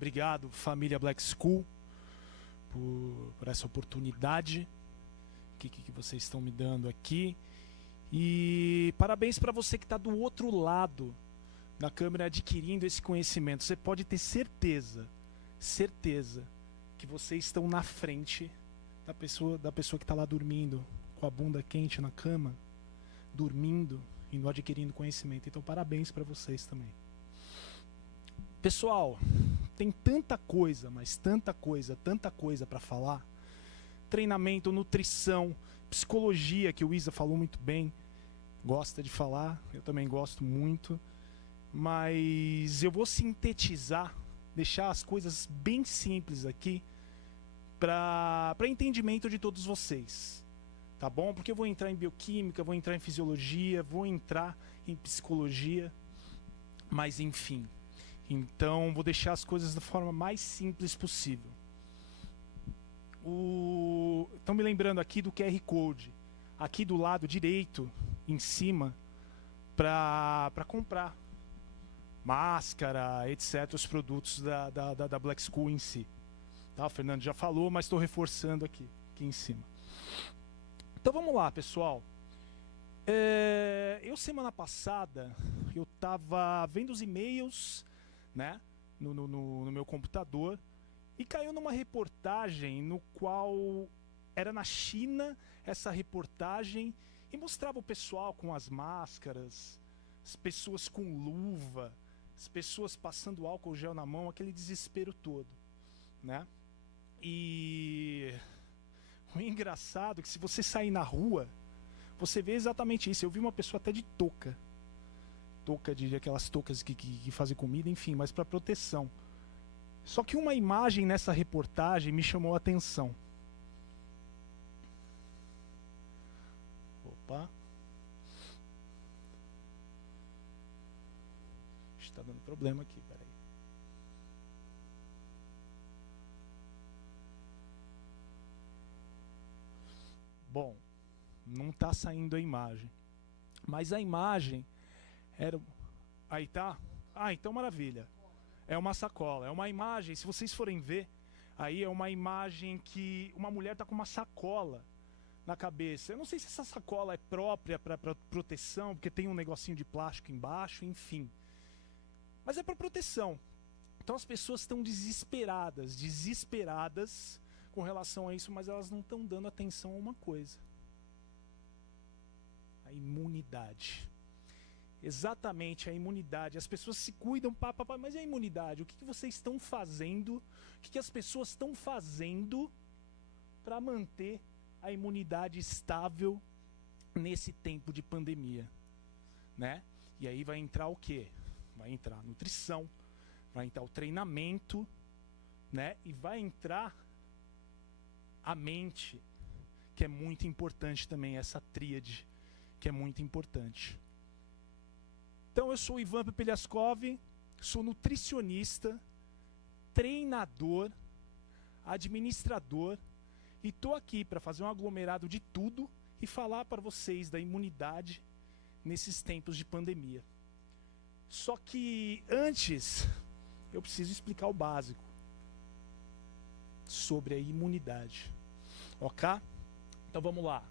Obrigado, família Black School, por essa oportunidade que vocês estão me dando aqui. E parabéns para você que está do outro lado da câmera adquirindo esse conhecimento. Você pode ter certeza que vocês estão na frente da pessoa que está lá dormindo, com a bunda quente na cama, dormindo e não adquirindo conhecimento. Então parabéns para vocês também. Pessoal, tem tanta coisa, mas tanta coisa para falar. Treinamento, nutrição, psicologia, que o Isa falou muito bem, gosta de falar, eu também gosto muito. Mas eu vou sintetizar, deixar as coisas bem simples aqui para entendimento de todos vocês. Tá bom? Porque eu vou entrar em bioquímica, vou entrar em fisiologia, vou entrar em psicologia, mas enfim. Então, vou deixar as coisas da forma mais simples possível. Estão me lembrando aqui do QR Code. Aqui do lado direito, em cima, para comprar máscara, etc., os produtos da Black School em si. Tá? O Fernando já falou, mas estou reforçando aqui em cima. Então, vamos lá, pessoal. Semana passada, eu estava vendo os e-mails, né, no meu computador, e caiu numa reportagem no qual era na China essa reportagem e mostrava o pessoal com as máscaras, as pessoas com luva, as pessoas passando álcool gel na mão, aquele desespero todo, né? E o engraçado é que se você sair na rua, você vê exatamente isso. Eu vi uma pessoa até de touca de aquelas toucas que fazem comida, enfim, mas para proteção. Só que uma imagem nessa reportagem me chamou a atenção. Opa. Está dando problema aqui, peraí. Bom, não está saindo a imagem. Mas a imagem era... Aí tá? Ah, então maravilha. É uma sacola, é uma imagem, se vocês forem ver, aí é uma imagem que uma mulher está com uma sacola na cabeça. Eu não sei se essa sacola é própria para proteção, porque tem um negocinho de plástico embaixo, enfim. Mas é para proteção. Então as pessoas estão desesperadas com relação a isso, mas elas não estão dando atenção a uma coisa. A imunidade. Exatamente, a imunidade. As pessoas se cuidam, mas e a imunidade? O que vocês estão fazendo? O que as pessoas estão fazendo para manter a imunidade estável nesse tempo de pandemia, né? E aí vai entrar o quê? Vai entrar a nutrição, vai entrar o treinamento, né? E vai entrar a mente, que é muito importante também, essa tríade, que é muito importante. Então eu sou o Ivan Pepeliaskov, sou nutricionista, treinador, administrador e estou aqui para fazer um aglomerado de tudo e falar para vocês da imunidade nesses tempos de pandemia. Só que antes eu preciso explicar o básico sobre a imunidade, ok? Então vamos lá.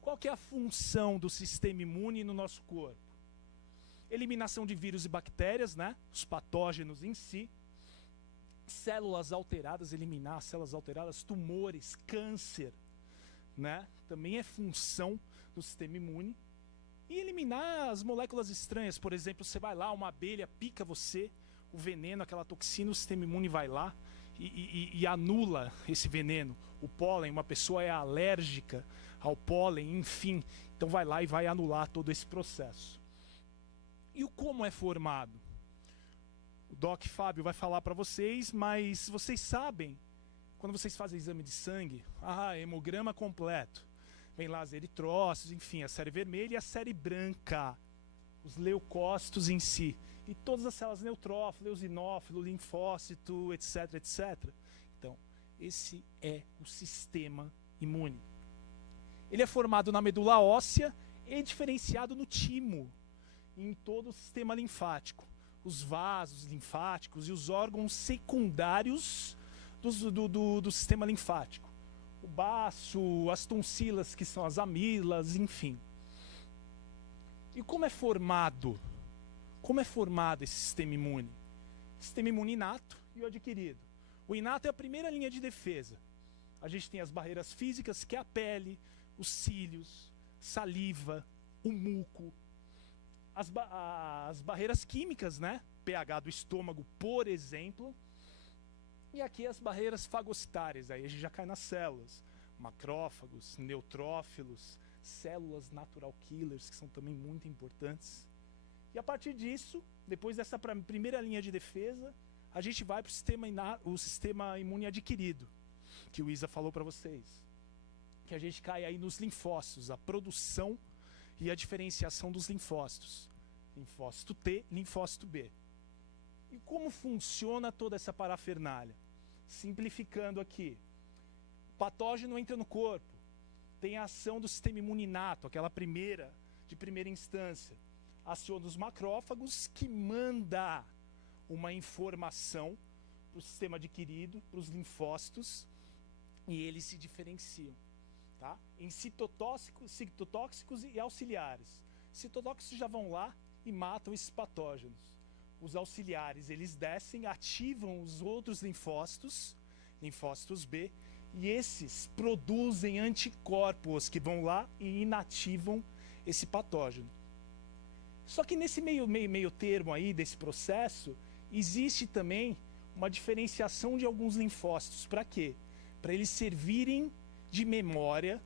Qual que é a função do sistema imune no nosso corpo? Eliminação de vírus e bactérias, né? Os patógenos em si. Células alteradas, eliminar células alteradas, tumores, câncer, né? Também é função do sistema imune. E eliminar as moléculas estranhas. Por exemplo, você vai lá, uma abelha pica você, o veneno, aquela toxina, o sistema imune vai lá e anula esse veneno. O pólen, uma pessoa é alérgica ao pólen, enfim. Então vai lá e vai anular todo esse processo. E o como é formado? O Doc Fábio vai falar para vocês, mas vocês sabem, quando vocês fazem exame de sangue, hemograma completo, vem lá as eritrócitos, enfim, a série vermelha e a série branca, os leucócitos em si, e todas as células neutrófilo, eosinófilo, linfócito, etc, etc. Então, esse é o sistema imune. Ele é formado na medula óssea e diferenciado no timo, em todo o sistema linfático. os vasos linfáticos e os órgãos secundários do sistema linfático. O baço, as tonsilas, que são as amilas, enfim. E como é formado? Como é formado esse sistema imune? Sistema imune inato e o adquirido. O inato é a primeira linha de defesa. A gente tem as barreiras físicas, que é a pele, os cílios, saliva, o muco. As barreiras químicas, né? pH do estômago, por exemplo. E aqui as barreiras fagocitárias, aí a gente já cai nas células. Macrófagos, neutrófilos, células natural killers, que são também muito importantes. E a partir disso, depois dessa primeira linha de defesa, a gente vai para o sistema imune adquirido, que o Isa falou para vocês. Que a gente cai aí nos linfócitos, a produção e a diferenciação dos linfócitos. Linfócito T, linfócito B. E como funciona toda essa parafernália? Simplificando aqui. O patógeno entra no corpo, tem a ação do sistema imune inato, aquela de primeira instância. Aciona os macrófagos, que manda uma informação para o sistema adquirido, para os linfócitos, e eles se diferenciam. Tá? Em citotóxicos e auxiliares. Citotóxicos já vão lá e matam esses patógenos. Os auxiliares, eles descem, ativam os outros linfócitos, linfócitos B, e esses produzem anticorpos que vão lá e inativam esse patógeno. Só que nesse meio termo aí desse processo, existe também uma diferenciação de alguns linfócitos. Para quê? Para eles servirem de memória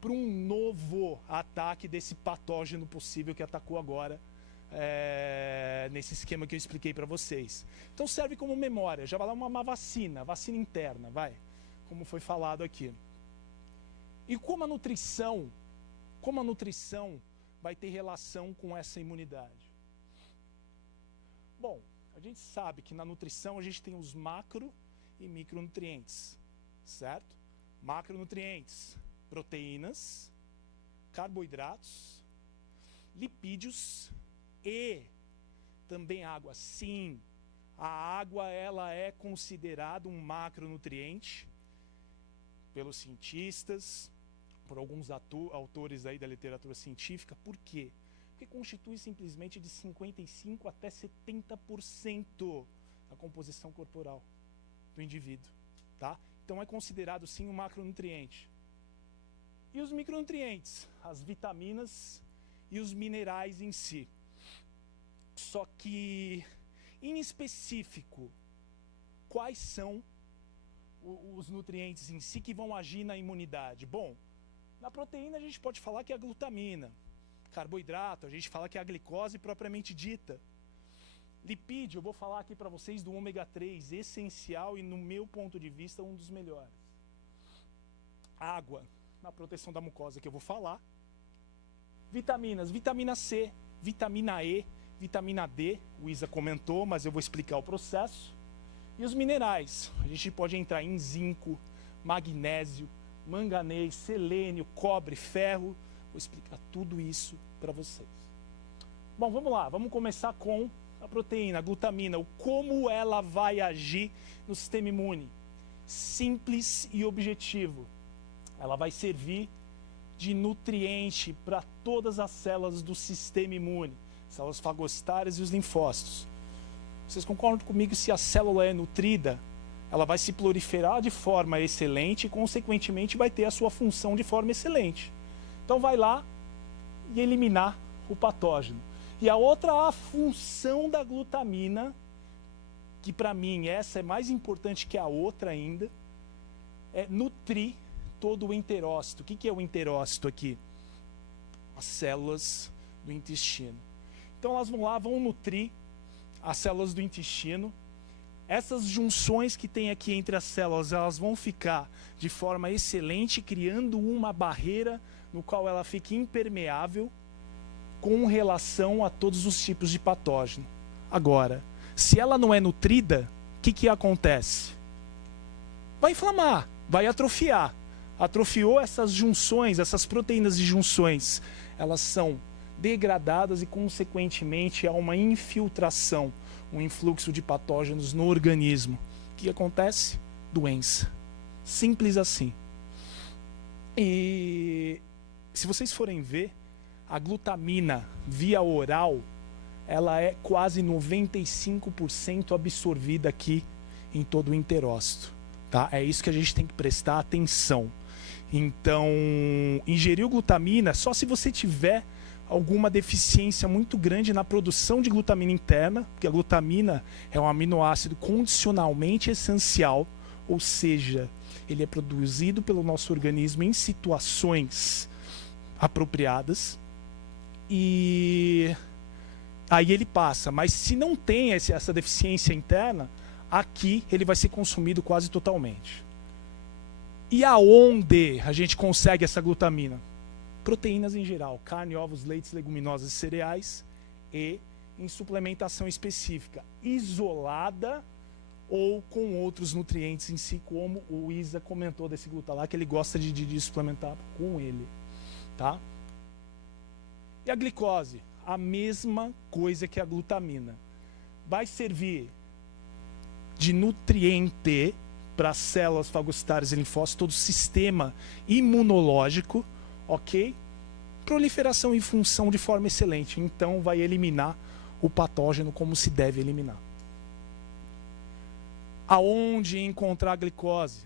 para um novo ataque desse patógeno possível que atacou agora nesse esquema que eu expliquei para vocês. Então serve como memória, já vai lá uma vacina interna, como foi falado aqui. E como a nutrição vai ter relação com essa imunidade? Bom, a gente sabe que na nutrição a gente tem os macro e micronutrientes, certo? Macronutrientes, proteínas, carboidratos, lipídios e também água. Sim, a água ela é considerada um macronutriente pelos cientistas, por alguns autores aí da literatura científica. Por quê? Porque constitui simplesmente de 55% até 70% da composição corporal do indivíduo, tá? Então é considerado sim um macronutriente. E os micronutrientes? As vitaminas e os minerais em si. Só que, em específico, quais são os nutrientes em si que vão agir na imunidade? Bom, na proteína a gente pode falar que é a glutamina. Carboidrato, a gente fala que é a glicose propriamente dita. Lipídio, eu vou falar aqui para vocês do ômega 3, essencial e, no meu ponto de vista, um dos melhores. Água, na proteção da mucosa que eu vou falar. Vitaminas, vitamina C, vitamina E, vitamina D, o Isa comentou, mas eu vou explicar o processo. E os minerais, a gente pode entrar em zinco, magnésio, manganês, selênio, cobre, ferro. Vou explicar tudo isso para vocês. Bom, vamos lá, vamos começar com a proteína, a glutamina, como ela vai agir no sistema imune. Simples e objetivo. Ela vai servir de nutriente para todas as células do sistema imune, células fagocitárias e os linfócitos. Vocês concordam comigo que se a célula é nutrida, ela vai se proliferar de forma excelente e, consequentemente, vai ter a sua função de forma excelente. Então vai lá e eliminar o patógeno. E a outra, a função da glutamina, que para mim essa é mais importante que a outra ainda, é nutrir todo o enterócito. O que é o enterócito aqui? As células do intestino. Então elas vão lá, vão nutrir as células do intestino. Essas junções que tem aqui entre as células, elas vão ficar de forma excelente, criando uma barreira no qual ela fica impermeável com relação a todos os tipos de patógeno. Agora, se ela não é nutrida, o que acontece? Vai inflamar, vai atrofiar. Atrofiou essas junções, essas proteínas de junções, elas são degradadas e, consequentemente, há uma infiltração, um influxo de patógenos no organismo. O que acontece? Doença. Simples assim. E se vocês forem ver, a glutamina via oral, ela é quase 95% absorvida aqui em todo o enterócito. Tá? É isso que a gente tem que prestar atenção. Então, ingerir glutamina só se você tiver alguma deficiência muito grande na produção de glutamina interna, porque a glutamina é um aminoácido condicionalmente essencial, ou seja, ele é produzido pelo nosso organismo em situações apropriadas e aí ele passa. Mas se não tem essa deficiência interna, aqui ele vai ser consumido quase totalmente. E aonde a gente consegue essa glutamina? Proteínas em geral, carne, ovos, leites, leguminosas e cereais, e em suplementação específica, isolada ou com outros nutrientes em si, como o Isa comentou desse glutalá, que ele gosta de suplementar com ele. Tá? E a glicose? A mesma coisa que a glutamina. Vai servir de nutriente para as células fagocitárias e linfócitos, todo o sistema imunológico, ok? Proliferação e função de forma excelente. Então vai eliminar o patógeno como se deve eliminar. Aonde encontrar a glicose?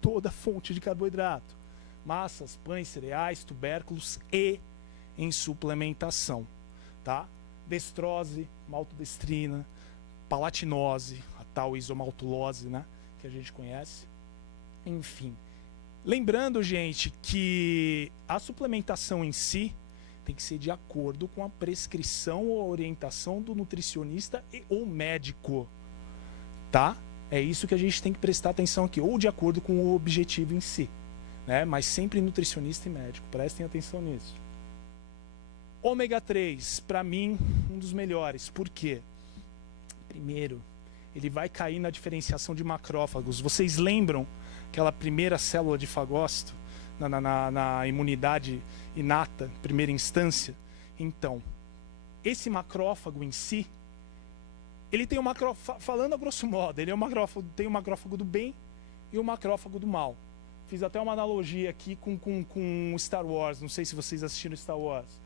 Toda fonte de carboidrato. Massas, pães, cereais, tubérculos e em suplementação. Tá? Destrose, maltodestrina, palatinose, a tal isomaltulose, né? Que a gente conhece. Enfim. Lembrando, gente, que a suplementação em si tem que ser de acordo com a prescrição ou a orientação do nutricionista ou médico. Tá? É isso que a gente tem que prestar atenção aqui, ou de acordo com o objetivo em si. Né? Mas sempre nutricionista e médico. Prestem atenção nisso. Ômega 3, para mim, um dos melhores. Por quê? Primeiro, ele vai cair na diferenciação de macrófagos. Vocês lembram aquela primeira célula de fagócito na imunidade inata, primeira instância? Então, esse macrófago em si, ele tem um macrófago, falando a grosso modo, ele é um macrófago, tem um macrófago do bem e um macrófago do mal. Fiz até uma analogia aqui com Star Wars, não sei se vocês assistiram Star Wars.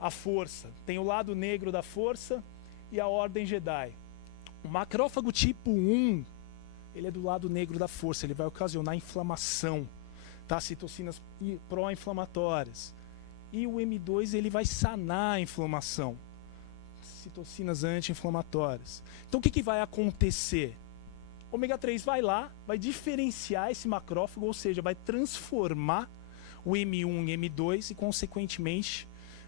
A força, tem o lado negro da força e a ordem Jedi. O macrófago tipo 1, ele é do lado negro da força, ele vai ocasionar inflamação, tá? Citocinas pró-inflamatórias. E o M2, ele vai sanar a inflamação. Citocinas anti-inflamatórias. Então o que vai acontecer? O ômega 3 vai lá, vai diferenciar esse macrófago, ou seja, vai transformar o M1 em M2 e, consequentemente,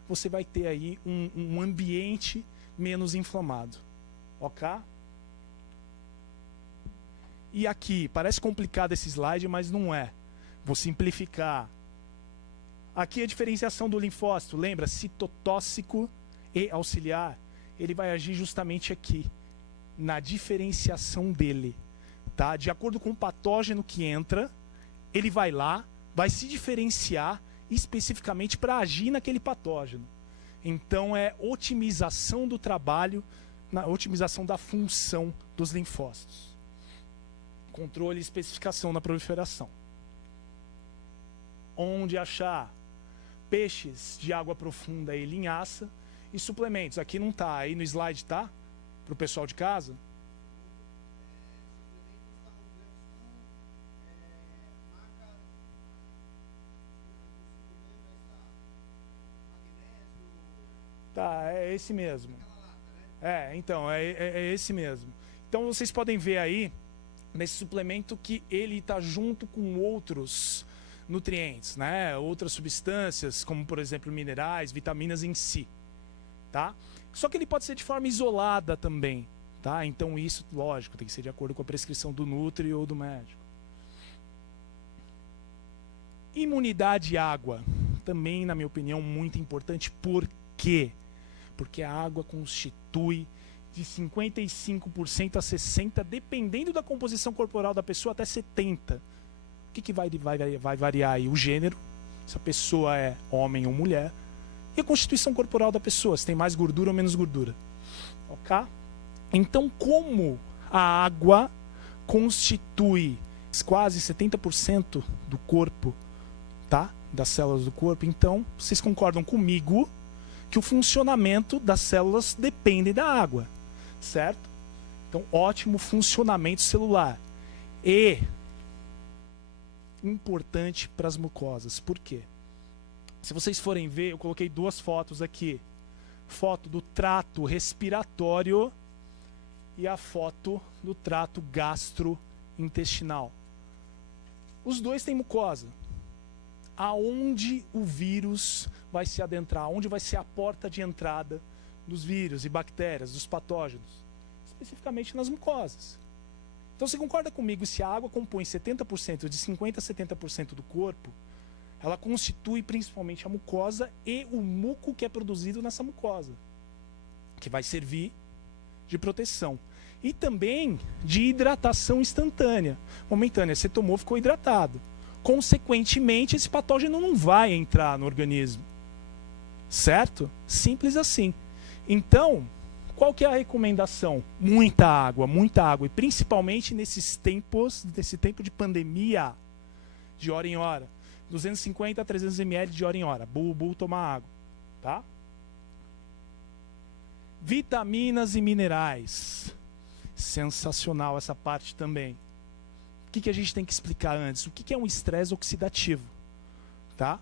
você vai ter aí um ambiente menos inflamado. Ok? E aqui, parece complicado esse slide, mas não é. Vou simplificar. Aqui a diferenciação do linfócito, lembra? Citotóxico e auxiliar. Ele vai agir justamente aqui, na diferenciação dele. Tá? De acordo com o patógeno que entra, ele vai lá, vai se diferenciar especificamente para agir naquele patógeno. Então é otimização do trabalho, otimização da função dos linfócitos. Controle e especificação na proliferação. Onde achar peixes de água profunda e linhaça e suplementos. Aqui não está, aí no slide tá? Para o pessoal de casa. Tá, é esse mesmo. Então, é esse mesmo. Então vocês podem ver aí, nesse suplemento, que ele está junto com outros nutrientes, né? Outras substâncias, como por exemplo minerais, vitaminas em si. Tá? Só que ele pode ser de forma isolada também. Tá? Então isso, lógico, tem que ser de acordo com a prescrição do nutri ou do médico. Imunidade e água. Também, na minha opinião, muito importante. Por quê? Porque a água constitui de 55% a 60%, dependendo da composição corporal da pessoa, até 70%. O que vai variar aí? O gênero, se a pessoa é homem ou mulher, e a constituição corporal da pessoa, se tem mais gordura ou menos gordura. Ok? Então, como a água constitui quase 70% do corpo, tá? Das células do corpo, então vocês concordam comigo que o funcionamento das células depende da água, certo? Então, ótimo funcionamento celular. E importante para as mucosas. Por quê? Se vocês forem ver, eu coloquei duas fotos aqui. Foto do trato respiratório e a foto do trato gastrointestinal. Os dois têm mucosa. Aonde o vírus vai se adentrar? Onde vai ser a porta de entrada dos vírus e bactérias, dos patógenos? Especificamente nas mucosas. Então você concorda comigo, se a água compõe 70%, de 50% a 70% do corpo, ela constitui principalmente a mucosa e o muco que é produzido nessa mucosa, que vai servir de proteção. E também de hidratação instantânea, momentânea. Você tomou, ficou hidratado. Consequentemente, esse patógeno não vai entrar no organismo. Certo? Simples assim. Então, qual que é a recomendação? Muita água. E principalmente nesse tempo de pandemia, de hora em hora. 250 a 300 ml de hora em hora. Bull, tomar água. Tá? Vitaminas e minerais. Sensacional essa parte também. O que a gente tem que explicar antes? O que é um estresse oxidativo? Tá?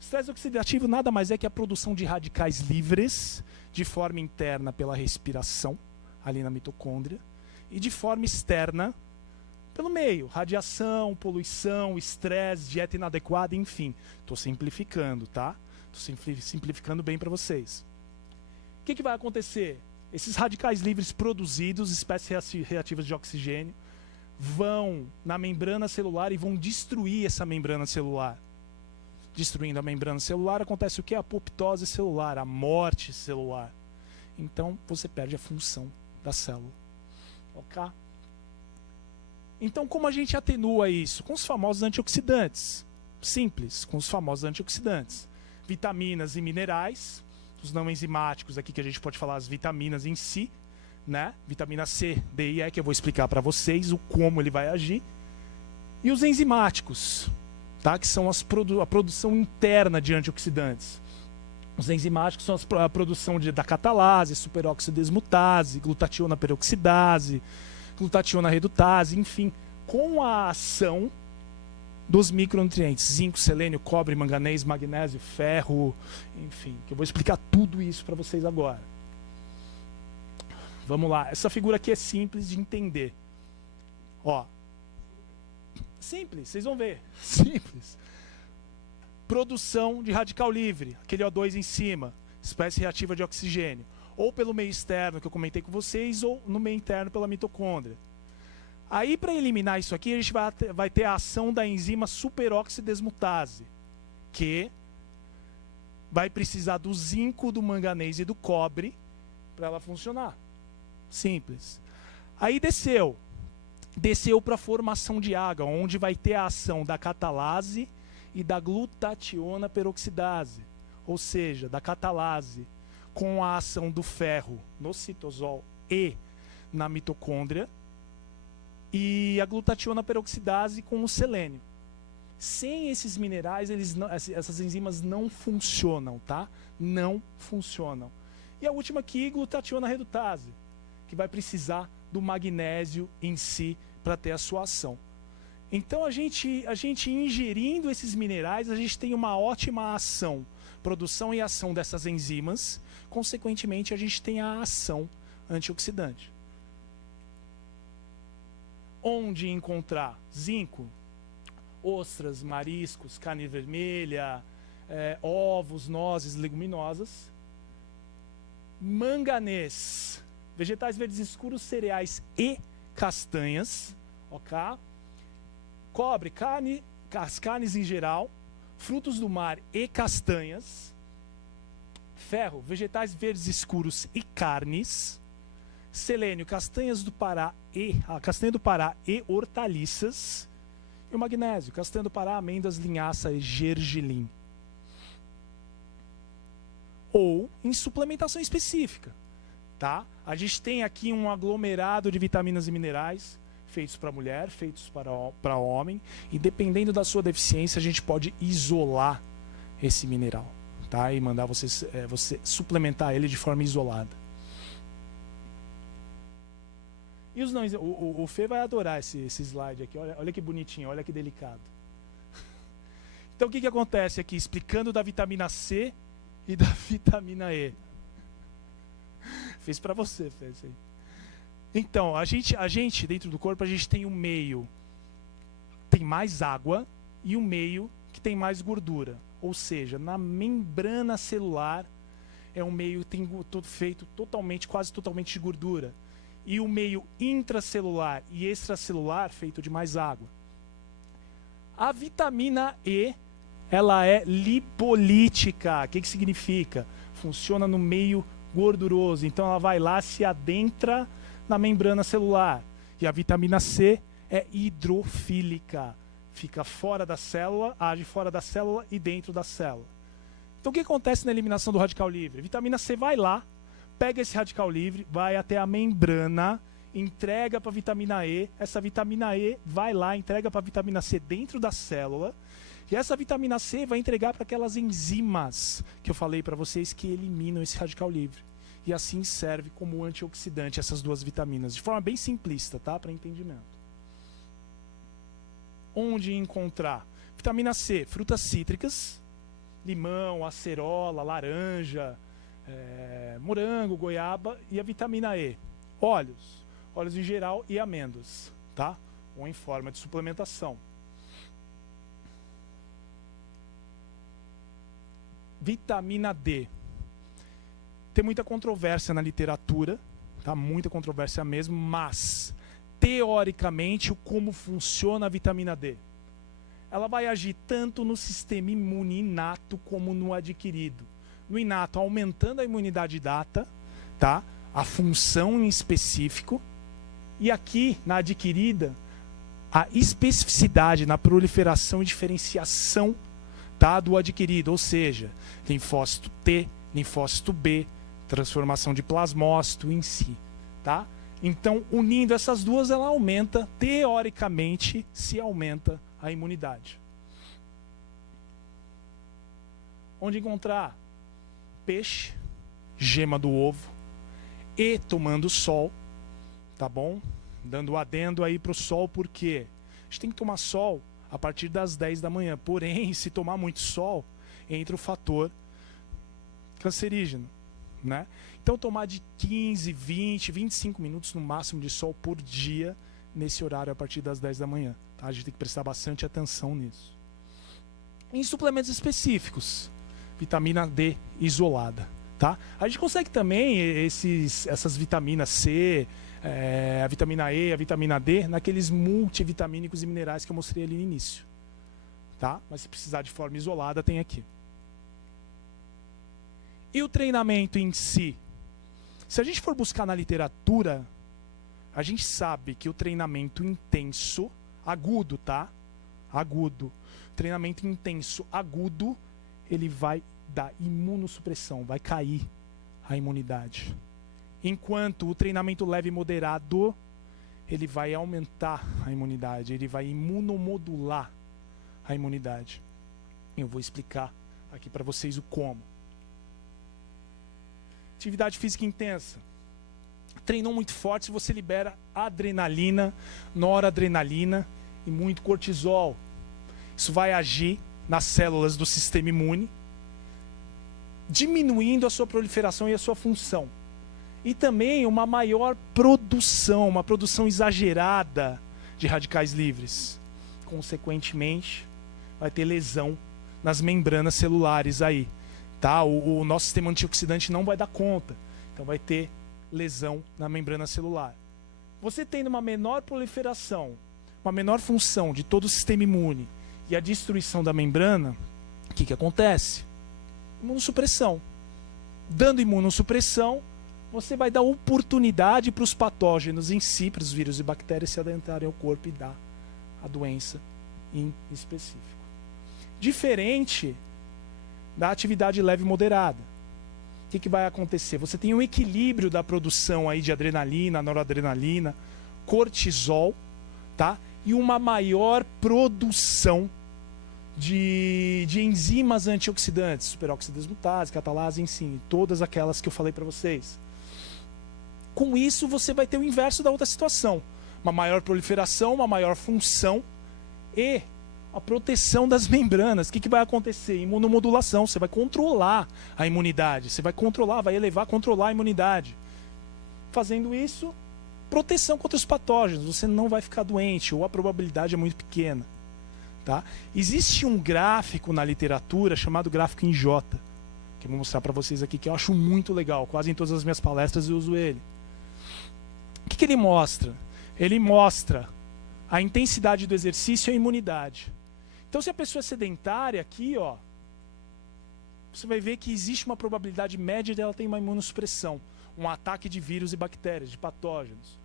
Estresse oxidativo nada mais é que a produção de radicais livres de forma interna pela respiração, ali na mitocôndria, e de forma externa pelo meio, radiação, poluição, estresse, dieta inadequada, enfim. Estou simplificando, tá? Estou simplificando bem para vocês. O que vai acontecer? Esses radicais livres produzidos, espécies reativas de oxigênio, vão na membrana celular e vão destruir essa membrana celular. Destruindo a membrana celular, acontece o que? A apoptose celular, a morte celular. Então, você perde a função da célula. Ok? Então, como a gente atenua isso? Com os famosos antioxidantes. Simples, com os famosos antioxidantes. Vitaminas e minerais, os não enzimáticos aqui que a gente pode falar as vitaminas em si, né? Vitamina C, D e E, que eu vou explicar para vocês o como ele vai agir. E os enzimáticos, tá? Que são a produção interna de antioxidantes. Os enzimáticos são a produção da catalase, superóxido desmutase, glutationa peroxidase, glutationa redutase, enfim, com a ação dos micronutrientes, zinco, selênio, cobre, manganês, magnésio, ferro, enfim, que eu vou explicar tudo isso para vocês agora. Vamos lá, essa figura aqui é simples de entender. Ó, simples, vocês vão ver, simples. Produção de radical livre, aquele O2 em cima, espécie reativa de oxigênio. Ou pelo meio externo, que eu comentei com vocês, ou no meio interno pela mitocôndria. Aí, para eliminar isso aqui, a gente vai ter a ação da enzima superoxidesmutase, que vai precisar do zinco, do manganês e do cobre para ela funcionar. Simples. Aí desceu para a formação de água, onde vai ter a ação da catalase e da glutationa peroxidase, ou seja, da catalase com a ação do ferro no citosol e na mitocôndria, e a glutationa peroxidase com o selênio. Sem esses minerais, essas enzimas não funcionam, tá? Não funcionam. E a última aqui, glutationa redutase, que vai precisar do magnésio em si para ter a sua ação. Então, a gente ingerindo esses minerais, a gente tem uma ótima ação, produção e ação dessas enzimas. Consequentemente, a gente tem a ação antioxidante. Onde encontrar zinco? Ostras, mariscos, carne vermelha, ovos, nozes, leguminosas. Manganês, vegetais verdes escuros, cereais e castanhas. Ok? Cobre, as carnes em geral, frutos do mar e castanhas. Ferro, vegetais verdes escuros e carnes. Selênio, castanha do Pará e hortaliças. E o magnésio, castanha do Pará, amêndoas, linhaça e gergelim. Ou em suplementação específica. tá? A gente tem aqui um aglomerado de vitaminas e minerais, feitos para mulher, feitos para homem, e dependendo da sua deficiência, a gente pode isolar esse mineral, tá? E mandar você suplementar ele de forma isolada. E os não, o Fê vai adorar esse slide aqui, olha que bonitinho, olha que delicado. Então o que acontece aqui? Explicando da vitamina C e da vitamina E. Fiz para você, Fê, isso aí. Então, a gente, dentro do corpo, a gente tem um meio tem mais água e um meio que tem mais gordura. Ou seja, na membrana celular é um meio que tem feito quase totalmente de gordura. E o meio intracelular e extracelular feito de mais água. A vitamina E, ela é lipolítica. O que significa? Funciona no meio gorduroso. Então ela vai lá, se adentra na membrana celular. E a vitamina C é hidrofílica. Fica fora da célula, age fora da célula e dentro da célula. Então o que acontece na eliminação do radical livre? A vitamina C vai lá, pega esse radical livre, vai até a membrana, entrega para a vitamina E. Essa vitamina E vai lá, entrega para a vitamina C dentro da célula. E essa vitamina C vai entregar para aquelas enzimas que eu falei para vocês que eliminam esse radical livre. E assim serve como antioxidante essas duas vitaminas, de forma bem simplista, tá? Para entendimento. Onde encontrar? Vitamina C, frutas cítricas, limão, acerola, laranja, morango, goiaba. E a vitamina E, óleos em geral e amêndoas, tá? Ou em forma de suplementação. Vitamina D. Tem muita controvérsia na literatura, tá? Muita controvérsia mesmo, mas teoricamente como funciona a vitamina D? Ela vai agir tanto no sistema imune inato como no adquirido. No inato, aumentando a imunidade data, tá? A função em específico, e aqui na adquirida, a especificidade na proliferação e diferenciação, tá, do adquirido, ou seja, linfócito T, linfócito B, transformação de plasmócito em si, tá? Então, unindo essas duas, ela aumenta, teoricamente, se aumenta a imunidade. Onde encontrar? Peixe, gema do ovo, e tomando sol, tá bom? Dando adendo aí pro sol, porque a gente tem que tomar sol a partir das 10 da manhã. Porém, se tomar muito sol, entra o fator cancerígeno, né? Então, tomar de 15, 20, 25 minutos no máximo de sol por dia, nesse horário a partir das 10 da manhã. Tá? A gente tem que prestar bastante atenção nisso. Em suplementos específicos, vitamina D isolada. Tá? A gente consegue também essas vitaminas C, a vitamina E, a vitamina D, naqueles multivitamínicos e minerais que eu mostrei ali no início. Tá? Mas se precisar de forma isolada, tem aqui. E o treinamento em si? Se a gente for buscar na literatura, a gente sabe que o treinamento intenso, agudo, tá? Agudo. Treinamento intenso, agudo, ele vai dar imunossupressão, vai cair a imunidade. Enquanto o treinamento leve e moderado, ele vai aumentar a imunidade, ele vai imunomodular a imunidade. Eu vou explicar aqui para vocês o como. Atividade física intensa. Treinou muito forte, você libera adrenalina, noradrenalina e muito cortisol. Isso vai agir nas células do sistema imune, diminuindo a sua proliferação e a sua função. E também uma maior produção, uma produção exagerada de radicais livres. Consequentemente, vai ter lesão nas membranas celulares aí. Tá? O nosso sistema antioxidante não vai dar conta. Então vai ter lesão na membrana celular. Você tendo uma menor proliferação, uma menor função de todo o sistema imune e a destruição da membrana, o que acontece? Imunossupressão. Dando imunossupressão, você vai dar oportunidade para os patógenos em si, para os vírus e bactérias se adentrarem ao corpo e dar a doença em específico. Diferente da atividade leve e moderada. o que vai acontecer? Você tem um equilíbrio da produção aí de adrenalina, noradrenalina, cortisol, tá? E uma maior produção de enzimas antioxidantes, superoxidase mutase, catalase, enfim, todas aquelas que eu falei para vocês. Com isso, você vai ter o inverso da outra situação. Uma maior proliferação, uma maior função e a proteção das membranas. O que vai acontecer? Imunomodulação. Você vai controlar a imunidade. Você vai controlar, vai elevar, controlar a imunidade. Fazendo isso, proteção contra os patógenos. Você não vai ficar doente ou a probabilidade é muito pequena. Tá? Existe um gráfico na literatura chamado gráfico em J, que eu vou mostrar para vocês aqui, que eu acho muito legal. Quase em todas as minhas palestras eu uso ele. O que ele mostra? Ele mostra a intensidade do exercício e a imunidade. Então, se a pessoa é sedentária aqui, ó, você vai ver que existe uma probabilidade média dela ter uma imunossupressão, um ataque de vírus e bactérias, de patógenos.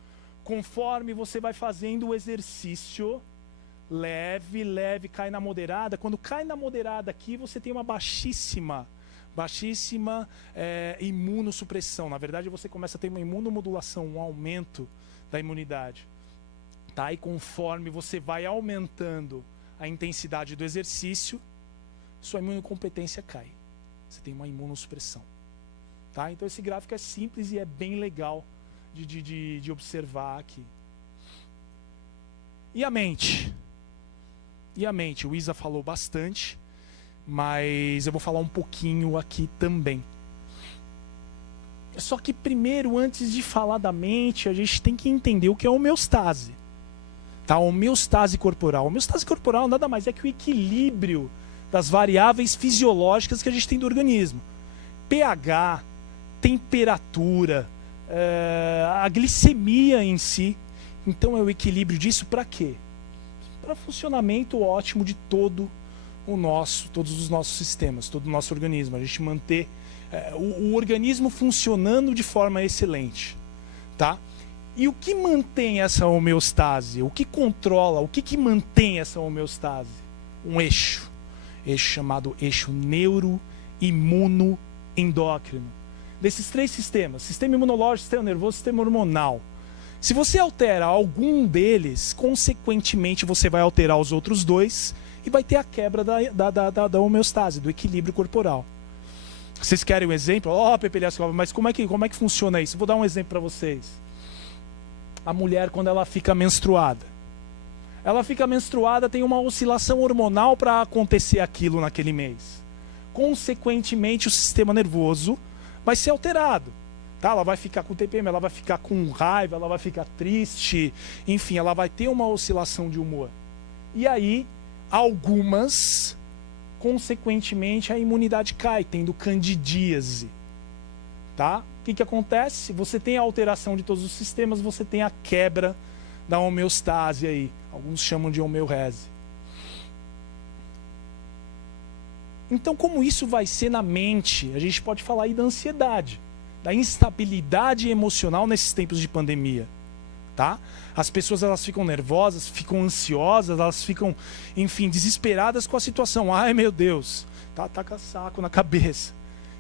Conforme você vai fazendo o exercício, leve, cai na moderada. Quando cai na moderada aqui, você tem uma baixíssima imunossupressão. Na verdade, você começa a ter uma imunomodulação, um aumento da imunidade. Tá? E conforme você vai aumentando a intensidade do exercício, sua imunocompetência cai. Você tem uma imunossupressão. Tá? Então esse gráfico é simples e é bem legal de observar aqui. E a mente? O Isa falou bastante, mas eu vou falar um pouquinho aqui também. Só que primeiro, antes de falar da mente, a gente tem que entender o que é homeostase. Tá? Homeostase corporal. Homeostase corporal nada mais é que o equilíbrio das variáveis fisiológicas que a gente tem do organismo. pH, temperatura, a glicemia em si. Então é o equilíbrio disso para quê? Para funcionamento ótimo de todos os nossos sistemas, todo o nosso organismo. A gente manter o organismo funcionando de forma excelente. Tá? E o que mantém essa homeostase? O que controla, o que mantém essa homeostase? Um eixo chamado eixo neuroimunoendócrino. Desses três sistemas, sistema imunológico, sistema nervoso, sistema hormonal. Se você altera algum deles, consequentemente você vai alterar os outros dois e vai ter a quebra da homeostase, do equilíbrio corporal. Vocês querem um exemplo? Pepe, mas como é que funciona isso? Vou dar um exemplo para vocês. A mulher, quando ela fica menstruada. Ela fica menstruada, tem uma oscilação hormonal para acontecer aquilo naquele mês. Consequentemente, o sistema nervoso vai ser alterado. Tá? Ela vai ficar com TPM, ela vai ficar com raiva, ela vai ficar triste. Enfim, ela vai ter uma oscilação de humor. E aí, algumas, consequentemente, a imunidade cai, tendo candidíase. Tá? O que acontece? Você tem a alteração de todos os sistemas, você tem a quebra da homeostase aí. Alguns chamam de homeorese. Então, como isso vai ser na mente? A gente pode falar aí da ansiedade, da instabilidade emocional nesses tempos de pandemia. Tá? As pessoas elas ficam nervosas, ficam ansiosas, elas ficam, enfim, desesperadas com a situação. Ai, meu Deus, taca saco na cabeça.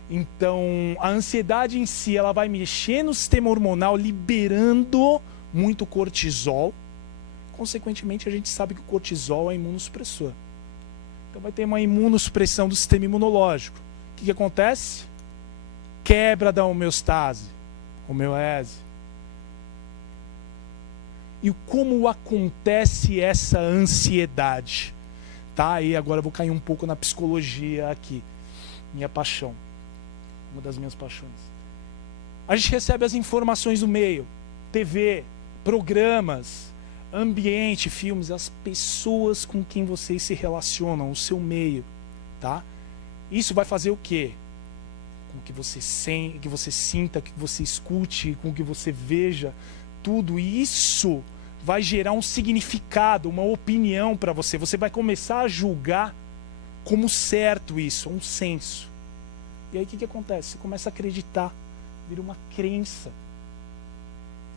Então, a ansiedade em si, ela vai mexer no sistema hormonal, liberando muito cortisol. Consequentemente, a gente sabe que o cortisol é imunossupressor. Então, vai ter uma imunossupressão do sistema imunológico. O que acontece? Quebra da homeostase, homeoese. E como acontece essa ansiedade? Tá? E agora eu vou cair um pouco na psicologia aqui. Minha paixão. Uma das minhas paixões. A gente recebe as informações do meio. TV, programas, ambiente, filmes, as pessoas com quem vocês se relacionam, o seu meio. Tá? Isso vai fazer o quê? Com que você sinta, que você escute, com que você veja. Tudo isso vai gerar um significado, uma opinião para você. Você vai começar a julgar como certo isso, um senso. E aí o que acontece? Você começa a acreditar, vira uma crença.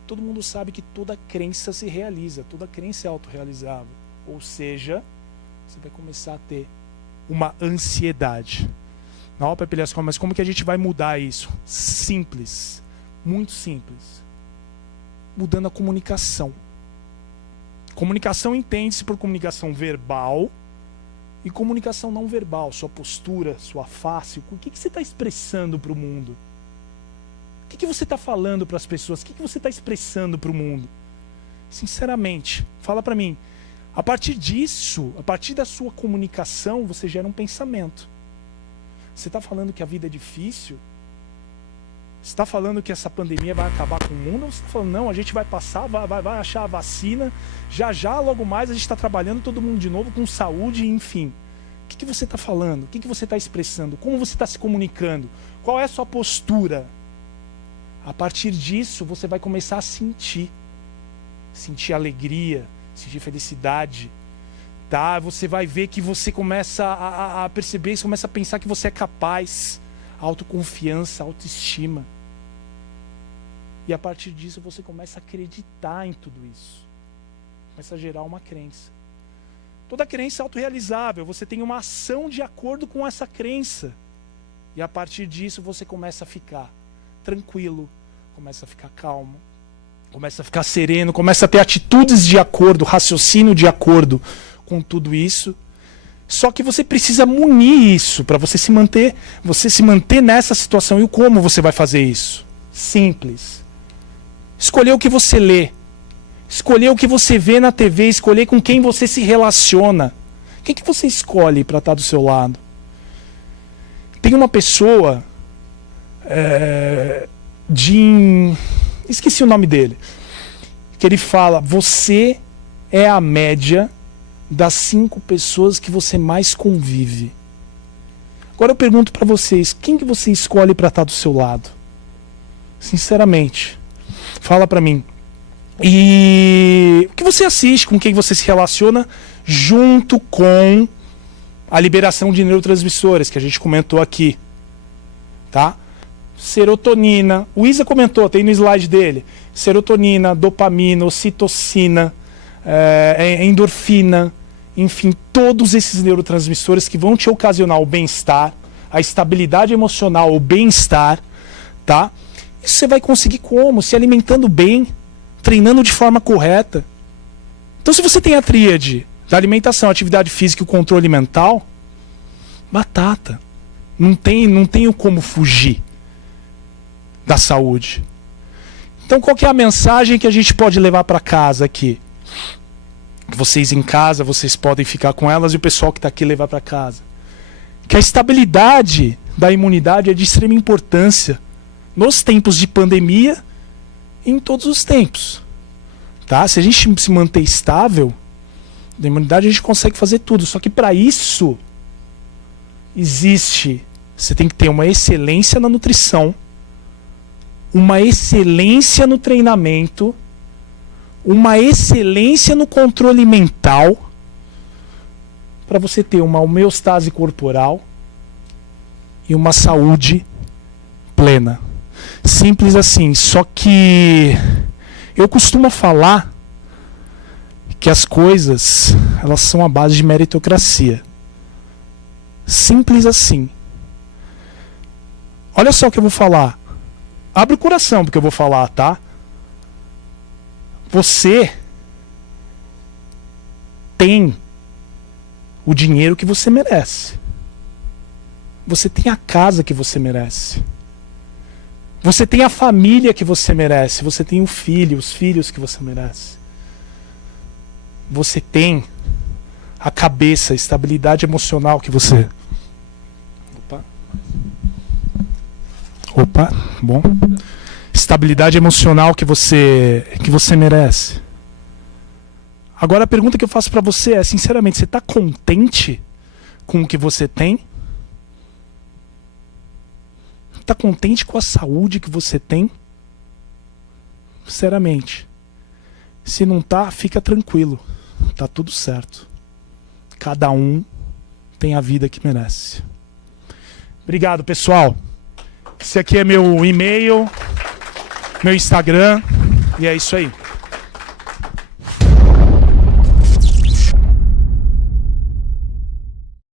Todo mundo sabe que toda crença se realiza, toda crença é autorrealizável. Ou seja, você vai começar a ter uma ansiedade. na OPEP Elias Roma, mas como que a gente vai mudar isso? Simples, muito simples. Mudando a comunicação. Comunicação entende-se por comunicação verbal e comunicação não verbal, sua postura, sua face, o que você está expressando para o mundo? O que você está falando para as pessoas? O que você está expressando para o mundo? Sinceramente, fala para mim. A partir disso, a partir da sua comunicação, você gera um pensamento. Você está falando que a vida é difícil? Você está falando que essa pandemia vai acabar com o mundo? Ou você está falando, não, a gente vai passar, vai achar a vacina, já, logo mais a gente está trabalhando todo mundo de novo com saúde, enfim. O que você está falando? O que você está expressando? Como você está se comunicando? Qual é a sua postura? A partir disso, você vai começar a sentir alegria, sentir felicidade, tá? Você vai ver que você começa a perceber, você começa a pensar que você é capaz, autoconfiança, autoestima. E a partir disso você começa a acreditar em tudo isso. Começa a gerar uma crença. Toda crença é autorrealizável, você tem uma ação de acordo com essa crença. E a partir disso você começa a ficar tranquilo, começa a ficar calmo, começa a ficar sereno, começa a ter atitudes de acordo, raciocínio de acordo com tudo isso. Só que você precisa munir isso para você se manter nessa situação. E como você vai fazer isso? Simples. Escolher o que você lê. Escolher o que você vê na TV, escolher com quem você se relaciona. Quem que você escolhe para estar do seu lado? Tem uma pessoa esqueci o nome dele, que ele fala, você é a média das 5 pessoas que você mais convive. Agora eu pergunto para vocês, quem que você escolhe para estar do seu lado? Sinceramente, fala para mim. E o que você assiste, com quem você se relaciona, junto com a liberação de neurotransmissores, que a gente comentou aqui. Tá? Serotonina, o Isa comentou, tem no slide dele. Serotonina, dopamina, ocitocina, endorfina, enfim, todos esses neurotransmissores que vão te ocasionar o bem-estar, a estabilidade emocional, o bem-estar, tá? Isso você vai conseguir como? Se alimentando bem, treinando de forma correta. Então, se você tem a tríade da alimentação, atividade física e o controle mental, batata. Não tenho como fugir da saúde. Então, qual que é a mensagem que a gente pode levar para casa aqui? Vocês em casa, vocês podem ficar com elas e o pessoal que está aqui levar para casa. Que a estabilidade da imunidade é de extrema importância nos tempos de pandemia e em todos os tempos. Tá? Se a gente se manter estável, da imunidade a gente consegue fazer tudo. Só que para isso, você tem que ter uma excelência na nutrição, uma excelência no treinamento, uma excelência no controle mental, para você ter uma homeostase corporal e uma saúde plena. Simples assim. Só que eu costumo falar que as coisas, elas são a base de meritocracia. Simples assim. Olha só o que eu vou falar. Abre o coração porque eu vou falar, tá? Você tem o dinheiro que você merece. Você tem a casa que você merece. Você tem a família que você merece. Você tem o filho, os filhos que você merece. Você tem a cabeça, a estabilidade emocional que você... Opa, bom. Estabilidade emocional que você merece. Agora a pergunta que eu faço para você é, sinceramente, você está contente com o que você tem? Está contente com a saúde que você tem? Sinceramente. Se não tá, fica tranquilo. Tá tudo certo. Cada um tem a vida que merece. Obrigado, pessoal. Esse aqui é meu e-mail, meu Instagram, e é isso aí.